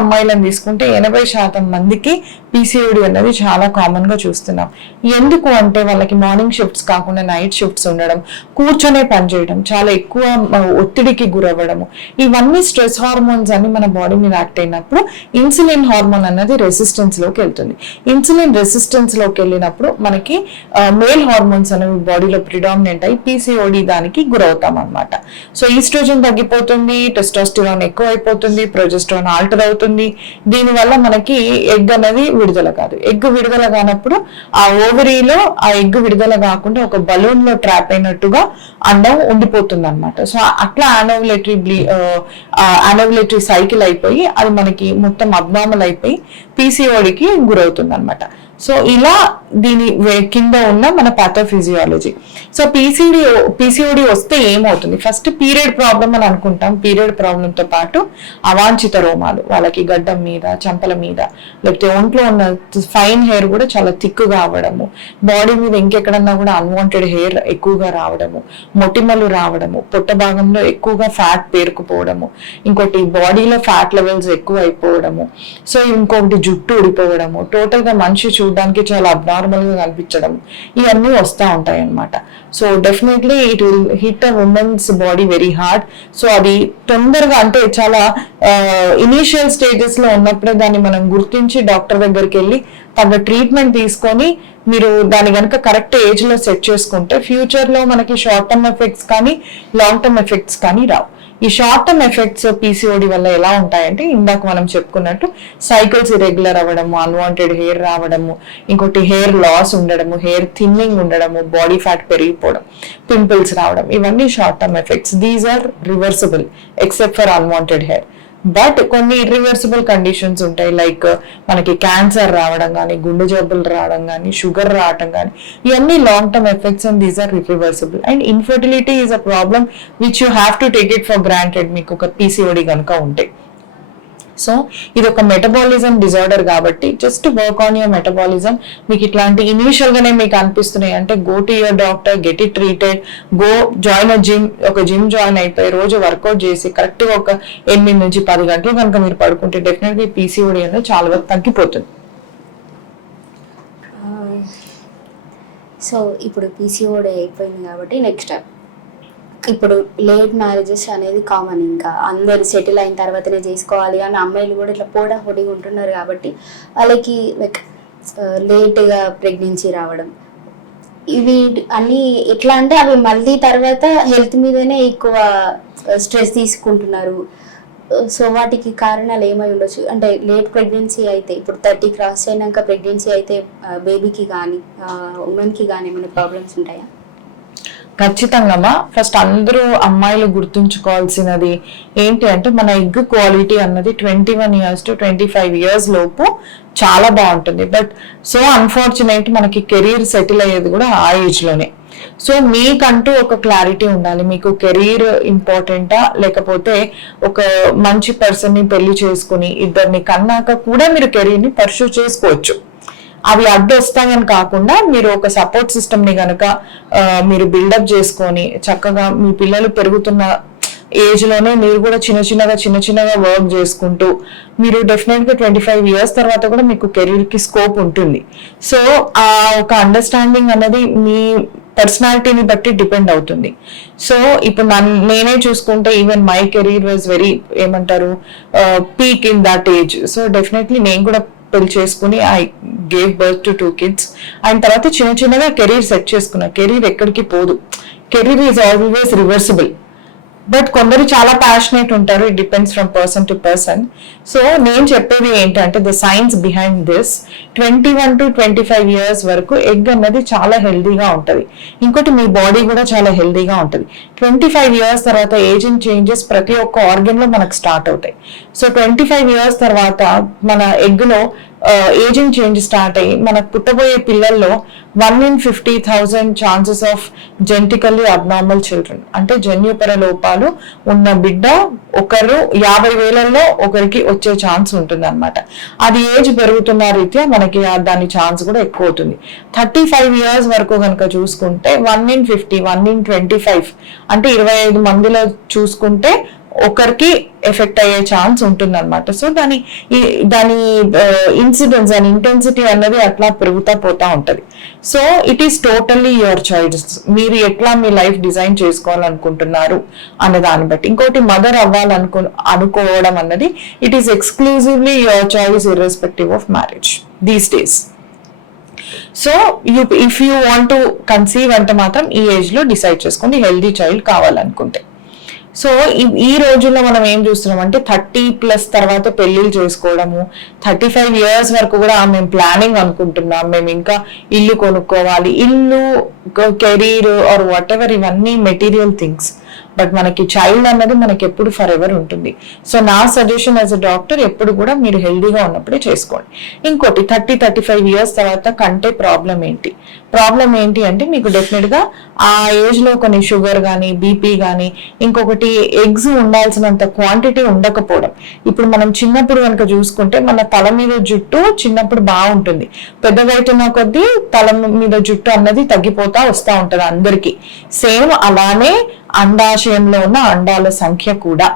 అమ్మాయిలను తీసుకుంటే 80% మందికి పీసీఓడి అనేది చాలా కామన్ గా చూస్తున్నాం. ఎందుకు అంటే వాళ్ళకి మార్నింగ్ షిఫ్ట్స్ కాకుండా నైట్ షిఫ్ట్స్ ఉండడం, కూర్చొనే పనిచేయడం, చాలా ఎక్కువ ఒత్తిడికి గురవ్వడము, ఇవన్నీ స్ట్రెస్ హార్మోన్స్ అని మన బాడీ మీద యాక్ట్ అయినప్పుడు ఇన్సులిన్ హార్మోన్ అన్నది రెసిస్టెన్స్ లోకి వెళ్తుంది. ఇన్సులిన్ రెసిస్టెన్స్ లోకి వెళ్ళినప్పుడు మనకి మేల్ హార్మోన్స్ అనేవి బాడీలో ప్రిడామినెంట్ అయి పీసీఓడి దానికి గురవుతాం అనమాట. సో ఈస్ట్రోజన్ తగ్గిపోతుంది, టెస్టోస్టిరాన్ ఎక్కువ అయిపోతుంది, ప్రొజెస్ట్రాన్ ఆల్టర్ అవుతుంది. దీనివల్ల మనకి ఎగ్ అనేది విడుదల కాదు. ఎగ్ విడుదల కానప్పుడు ఆ ఓవరీలో ఆ ఎగ్ విడుదల కాకుండా ఒక బలూన్ లో ట్రాప్ అయినట్టుగా అండం ఉండిపోతుంది అనమాట. సో అట్లా యానోవులేటరీ సైకిల్ అయిపోయి అది మనకి మొత్తం అబ్నార్మల్ అయిపోయి పీసీఓడికి గురవుతుంది అనమాట. సో ఇలా దీని కింద ఉన్న మన పాథోఫిజియాలజీ. సో పీసీఓడి వస్తే ఏమవుతుంది? ఫస్ట్ పీరియడ్ ప్రాబ్లం అని అనుకుంటాం. పీరియడ్ ప్రాబ్లంతో పాటు అవాంఛిత రోమాలు, వాళ్ళకి గడ్డం మీద, చెంపల మీద, లేకపోతే ఒంట్లో ఉన్న ఫైన్ హెయిర్ కూడా చాలా థిక్గా అవ్వడము, బాడీ మీద ఇంకెక్కడన్నా కూడా అన్వాంటెడ్ హెయిర్ ఎక్కువగా రావడము, మొటిమలు రావడము, పొట్ట భాగంలో ఎక్కువగా ఫ్యాట్ పేరుకుపోవడము, ఇంకోటి బాడీలో ఫ్యాట్ లెవెల్స్ ఎక్కువ అయిపోవడము, సో ఇంకొకటి జుట్టు ఊడిపోవడము, టోటల్ గా మనిషి చూడడానికి చాలా అబ్నార్మల్ గా కనిపించడం, ఇవన్నీ వస్తూ ఉంటాయి అన్నమాట. So definitely it will hit a women's body very hard. So అది తొందరగా అంటే చాలా ఇనీషియల్ స్టేజెస్ లో ఉన్నప్పుడే దాన్ని మనం గుర్తించి డాక్టర్ దగ్గరికి వెళ్ళి తగ్గ ట్రీట్మెంట్ తీసుకొని మీరు దాన్ని కనుక కరెక్ట్ ఏజ్ లో సెట్ చేసుకుంటే ఫ్యూచర్ లో మనకి షార్ట్ టర్మ్ ఎఫెక్ట్స్ కానీ లాంగ్ టర్మ్ ఎఫెక్ట్స్ కానీ రావు. ఈ షార్ట్ టర్మ్ ఎఫెక్ట్స్ పీసీఓడి వల్ల ఎలా ఉంటాయంటే ఇందాక మనం చెప్పుకున్నట్టు సైకిల్స్ ఇరెగ్యులర్ అవ్వడము, అన్వాంటెడ్ హెయిర్ రావడము, ఇంకోటి హెయిర్ లాస్ ఉండడము, హెయిర్ థిన్నింగ్ ఉండడము, బాడీ ఫ్యాట్ పెరిగిపోవడం, పింపుల్స్ రావడం, ఇవన్నీ short term effects. These are reversible except for unwanted hair. But కొన్ని ఇర్రివర్సిబుల్ కండిషన్స్ ఉంటాయి, లైక్ మనకి క్యాన్సర్ రావడం కానీ, గుండె జబ్బులు రావడం కానీ, షుగర్ రావడం కానీ, ఇవన్నీ long term effects and these are irreversible. And infertility is a problem which you have to take it for granted మీకు ఒక పీసీఓడి కనుక ఉంటే. సో ఇది ఒక మెటబాలిజం డిజార్డర్ కాబట్టి just work on your metabolism. మీకు ఇట్లాంటి ఇనీషియల్ గానే మీకు అనిపిస్తున్నాయి అంటే go to your doctor, get it treated, go join a gym. ఒక జిమ్ జాయిన్ అయిపోయి రోజు వర్కౌట్ చేసి కరెక్ట్ గా ఒక 8 నుంచి 10 గంటలు కనుక మీరు పడుకుంటే డెఫినెట్గా పీసీఓడి అనేది చాలా వరకు తగ్గిపోతుంది. సో ఇప్పుడు పీసీఓడి అయిపోయింది కాబట్టి నెక్స్ట్ ఇప్పుడు లేట్ మ్యారేజెస్ అనేది కామన్, ఇంకా అందరు సెటిల్ అయిన తర్వాతనే చేసుకోవాలి అని అమ్మాయిలు కూడా ఇట్లా పోటీగా ఉంటున్నారు కాబట్టి వాళ్ళకి లైక్ లేట్గా ప్రెగ్నెన్సీ రావడం, ఇవి అన్నీ ఎట్లా అంటే అవి మళ్ళీ తర్వాత హెల్త్ మీదనే ఎక్కువ స్ట్రెస్ తీసుకుంటున్నారు. సో వాటికి కారణాలు ఏమై ఉండొచ్చు అంటే లేట్ ప్రెగ్నెన్సీ అయితే ఇప్పుడు 30 క్రాస్ అయినాక ప్రెగ్నెన్సీ అయితే బేబీకి కానీ ఉమెన్కి కానీ ఏమైనా ప్రాబ్లమ్స్ ఉంటాయా? ఖచ్చితంగా. ఫస్ట్ అందరూ అమ్మాయిలు గుర్తుంచుకోవాల్సినది ఏంటి అంటే మన ఎగ్ క్వాలిటీ అన్నది 21 years to 25 years లోపు చాలా బాగుంటుంది. బట్ సో అన్ఫార్చునేట్ మనకి కెరీర్ సెటిల్ అయ్యేది కూడా ఆ ఏజ్ లోనే. సో మీకంటూ ఒక క్లారిటీ ఉండాలి, మీకు కెరీర్ ఇంపార్టెంటా లేకపోతే ఒక మంచి పర్సన్ ని పెళ్లి చేసుకుని ఇద్దరిని కన్నాక కూడా మీరు కెరీర్ ని పర్సూ చేసుకోవచ్చు. అవి అడ్డు వస్తాయని కాకుండా మీరు ఒక సపోర్ట్ సిస్టమ్ ని కనుక మీరు బిల్డప్ చేసుకొని చక్కగా మీ పిల్లలు పెరుగుతున్న ఏజ్ లోనే మీరు కూడా చిన్న చిన్నగా వర్క్ చేసుకుంటూ మీరు డెఫినెట్ గా 25 years తర్వాత కూడా మీకు కెరీర్ కి స్కోప్ ఉంటుంది. సో ఆ ఒక అండర్స్టాండింగ్ అనేది మీ పర్సనాలిటీని బట్టి డిపెండ్ అవుతుంది. సో ఇప్పుడు నేనే చూసుకుంటే even my career was very ఏమంటారు peak in that age. So definitely నేను కూడా పెళ్లి చేసుకుని I gave birth to 2 kids. ఆయన తర్వాత చిన్నగా కెరీర్ సెట్ చేసుకున్నా. కెరీర్ ఎక్కడికి పోదు, career is always reversible. But కొందరు చాలా ప్యాషనేట్ ఉంటారు, it depends from person to person. So నేను చెప్పేది ఏంటంటే the science behind this 21 to 25 years వరకు ఎగ్ అన్నది చాలా హెల్దీగా ఉంటుంది. ఇంకోటి మీ బాడీ కూడా చాలా హెల్దీగా ఉంటుంది. 25 years తర్వాత ఏజింగ్ చేంజెస్ ప్రతి ఒక్క ఆర్గన్ లో మనకు స్టార్ట్ అవుతాయి. సో 25 years తర్వాత మన ఎగ్ లో ఏజింగ్ చేంజ్ స్టార్ట్ అయ్యి మనకు పుట్టబోయే పిల్లల్లో 1 in 50,000 chances of genetically abnormal children అంటే జన్యుపర లోపాలు ఉన్న బిడ్డ ఒకరు 50,000లో ఒకరికి వచ్చే ఛాన్స్ ఉంటుంది అనమాట. అది ఏజ్ పెరుగుతున్న రీత్యా మనకి దాని ఛాన్స్ కూడా ఎక్కువ అవుతుంది. 35 years వరకు కనుక చూసుకుంటే 1 in 50, 1 in 25 అంటే 25 మందిలో చూసుకుంటే ఒకరికి ఎఫెక్ట్ అయ్యే ఛాన్స్ ఉంటుంది అనమాట. సో దాని ఇన్సిడెన్స్ అండ్ ఇంటెన్సిటీ అన్నది అట్లా పెరుగుతా పోతా ఉంటది. So it is totally your choice, మీరు ఎట్లా మీ లైఫ్ డిజైన్ చేసుకోవాలనుకుంటున్నారు అనే దాన్ని బట్టి. ఇంకోటి మదర్ అనుకోవడం అన్నది it is exclusively your choice irrespective of marriage these days. So if you want to conceive అంటే మాత్రం ఈ ఏజ్ లో డిసైడ్ చేసుకోండి, హెల్దీ చైల్డ్ కావాలనుకుంటే. సో ఈ రోజుల్లో మనం ఏం చూస్తున్నాం అంటే 30+ తర్వాత పెళ్లిళ్ళు చేసుకోవడము, 35 years వరకు కూడా మేము ప్లానింగ్ అనుకుంటున్నాం, మేము ఇంకా ఇల్లు కొనుక్కోవాలి, ఇల్లు, కెరీర్ ఆర్ వాట్ ఎవర్, ఇవన్నీ మెటీరియల్ థింగ్స్. బట్ మనకి చైల్డ్ అన్నది మనకి ఎప్పుడు ఫర్ ఎవర్ ఉంటుంది. సో నా సజెషన్ యాజ్ అ డాక్టర్ ఎప్పుడు కూడా మీరు హెల్దీగా ఉన్నప్పుడే చేసుకోండి. ఇంకోటి 30-35 years తర్వాత కంటే ప్రాబ్లం ఏంటి అంటే మీకు డెఫినెట్ గా ఆ ఏజ్ లో కొన్ని షుగర్ కానీ, బీపీ కానీ, ఇంకొకటి ఎగ్స్ ఉండాల్సినంత క్వాంటిటీ ఉండకపోవడం. ఇప్పుడు మనం చిన్నప్పుడు కనుక చూసుకుంటే మన తల మీద జుట్టు చిన్నప్పుడు బాగుంటుంది, పెద్దగా అవుతున్న కొద్దీ తల మీద జుట్టు అన్నది తగ్గిపోతా వస్తూ ఉంటది అందరికీ. సేమ్ అలానే అండాశయంలో ఉన్న అండాల సంఖ్య కూడా